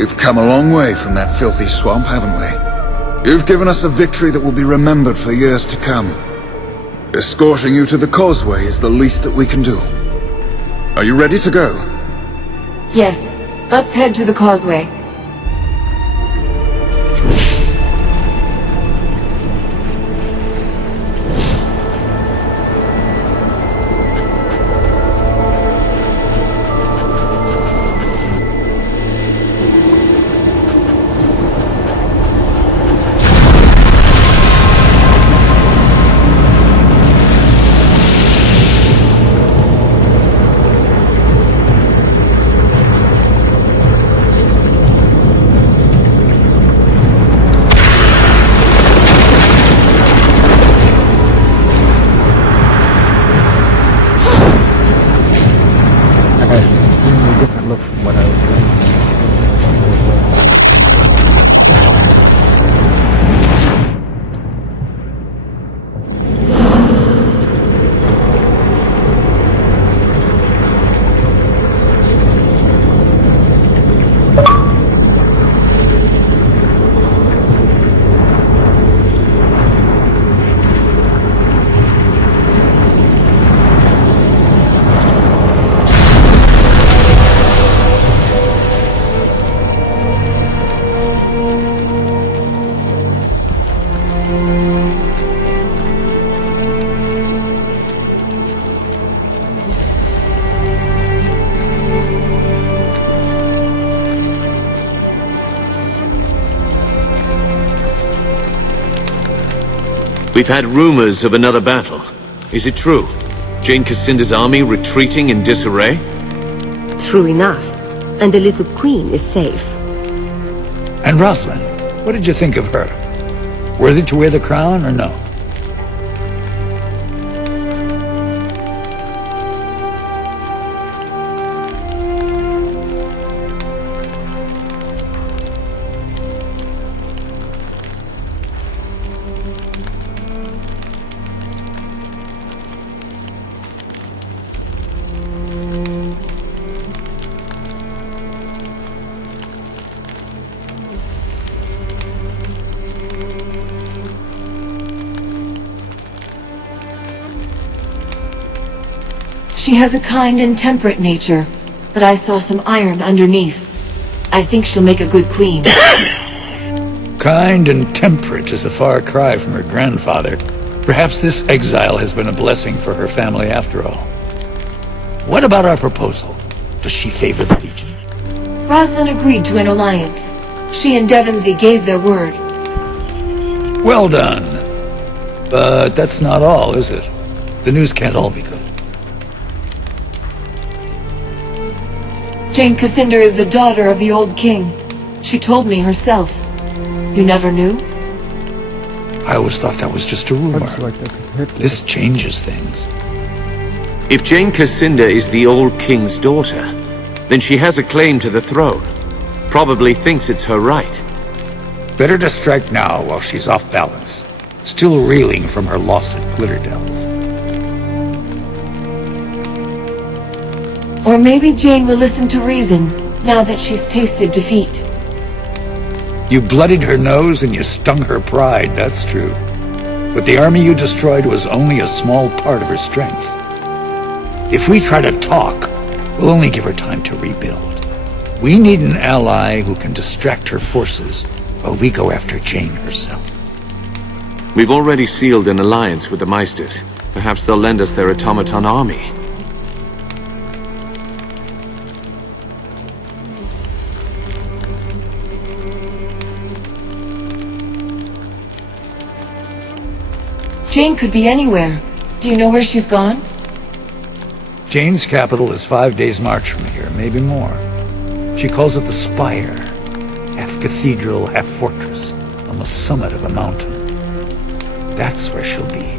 We've come a long way from that filthy swamp, haven't we? You've given us a victory that will be remembered for years to come. Escorting you to the causeway is the least that we can do. Are you ready to go? Yes, let's head to the causeway. We've had rumors of another battle. Is it true? Jane Cassinda's army retreating in disarray? True enough. And the little queen is safe. And Rosalind, what did you think of her? Worthy to wear the crown or no? She has a kind and temperate nature, but I saw some iron underneath. I think she'll make a good queen. Kind and temperate is a far cry from her grandfather. Perhaps this exile has been a blessing for her family after all. What about our proposal? Does she favor the Legion? Rosalind agreed to an alliance. She and Devonsey gave their word. Well done. But that's not all, is it? The news can't all be good. Jane Cassinda is the daughter of the old king. She told me herself. You never knew? I always thought that was just a rumor. This changes things. If Jane Cassinda is the old king's daughter, then she has a claim to the throne. Probably thinks it's her right. Better to strike now while she's off balance. Still reeling from her loss at Glitterdelve. Or maybe Jane will listen to reason, now that she's tasted defeat. You bloodied her nose and you stung her pride, that's true. But the army you destroyed was only a small part of her strength. If we try to talk, we'll only give her time to rebuild. We need an ally who can distract her forces while we go after Jane herself. We've already sealed an alliance with the Meisters. Perhaps they'll lend us their automaton army. Jane could be anywhere. Do you know where she's gone? Jane's capital is 5 days' march from here, maybe more. She calls it the Spire. Half cathedral, half fortress, on the summit of a mountain. That's where she'll be.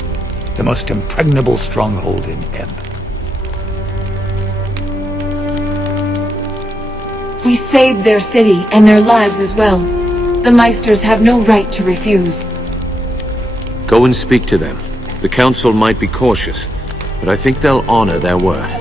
The most impregnable stronghold in Ebb. We saved their city and their lives as well. The Meisters have no right to refuse. Go and speak to them. The council might be cautious, but I think they'll honor their word.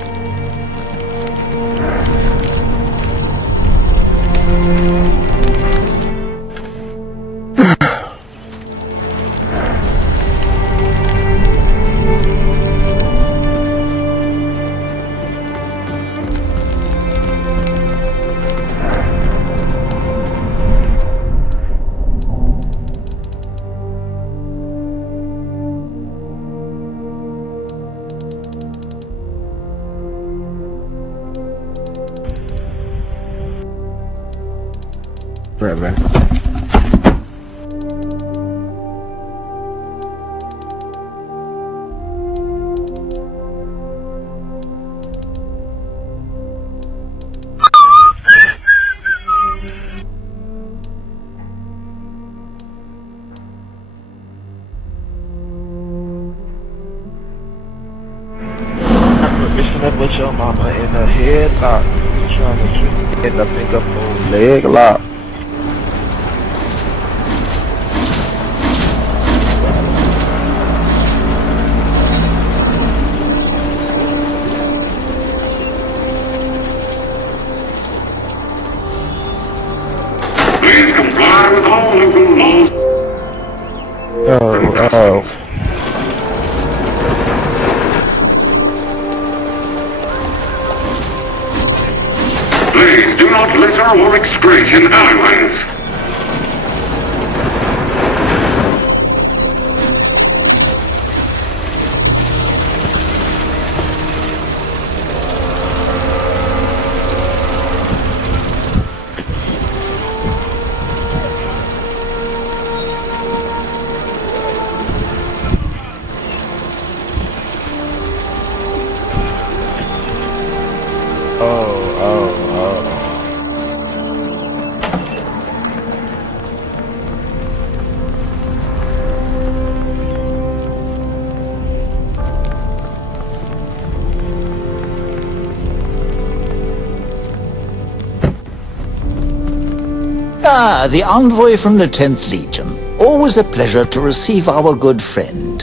Right back. Listen, put your mama in the headlock. Trying to trick in the pick up old leg lock. Please comply with all local laws. Oh. Please do not litter or excrete in alleyways. Ah, the envoy from the 10th Legion. Always a pleasure to receive our good friend.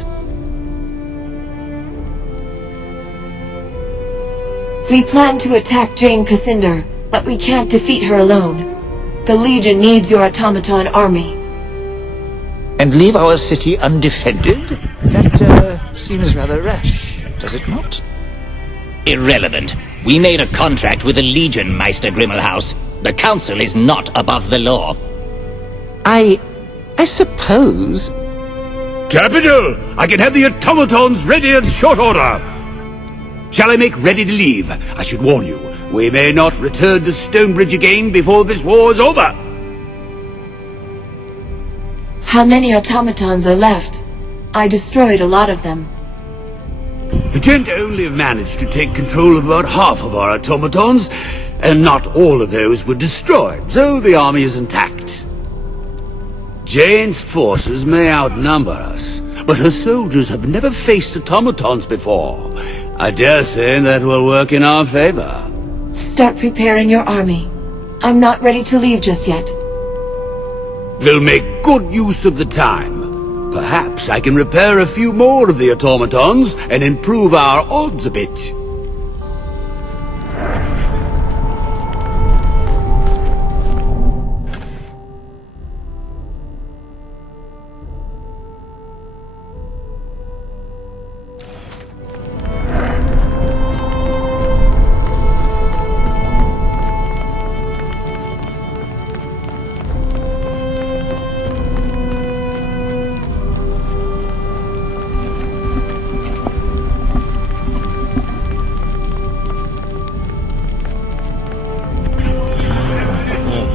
We plan to attack Jane Cassinder, but we can't defeat her alone. The Legion needs your automaton army. And leave our city undefended? That, seems rather rash, does it not? Irrelevant. We made a contract with the Legion, Meister Grimmelhaus. The Council is not above the law. I suppose... Capital! I can have the automatons ready in short order! Shall I make ready to leave? I should warn you, we may not return to Stonebridge again before this war is over! How many automatons are left? I destroyed a lot of them. The Gent only managed to take control of about half of our automatons, and not all of those were destroyed, so the army is intact. Jane's forces may outnumber us, but her soldiers have never faced automatons before. I dare say that will work in our favor. Start preparing your army. I'm not ready to leave just yet. We'll make good use of the time. Perhaps I can repair a few more of the automatons and improve our odds a bit.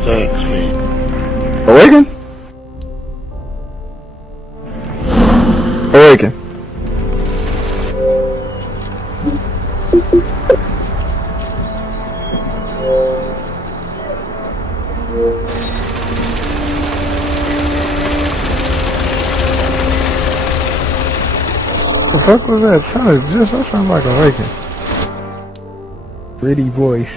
Thanks, man. Awaken? Awaken. The fuck was that? That sounded like Awaken. Pretty voice.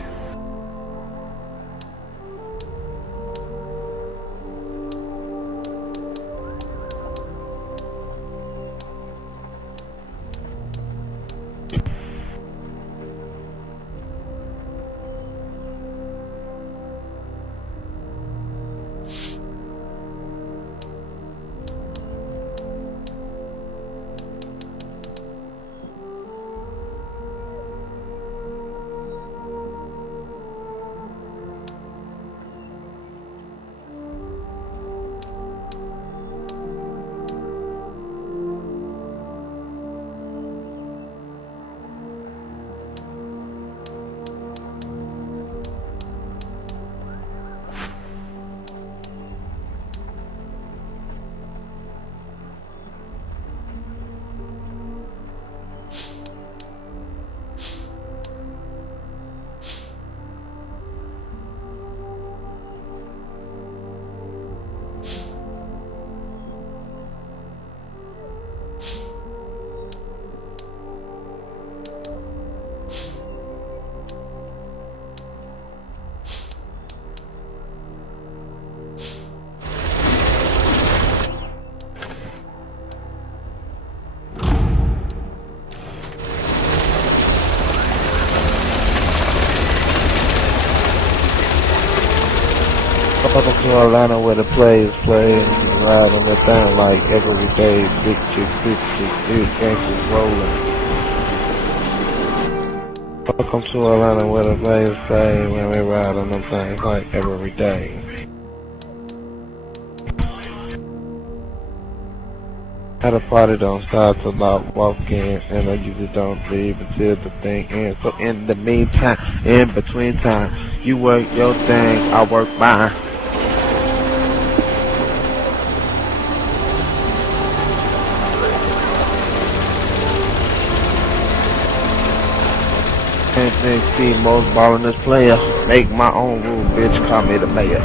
Welcome to Atlanta where the players play and you can ride on that thing like every day. Big chick, big gangsters rolling. Welcome to Atlanta where the players play when we ride on them things like every day. At a party don't start till I walk in, and I usually don't leave until the thing ends. So in the meantime, in between time, you work your thing, I work mine. NXT most ballingest player, make my own rule, bitch, call me the mayor.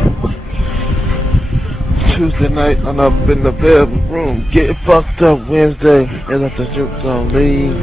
Tuesday night, I'm up in the bedroom, get fucked up Wednesday, and let the jokes on leave.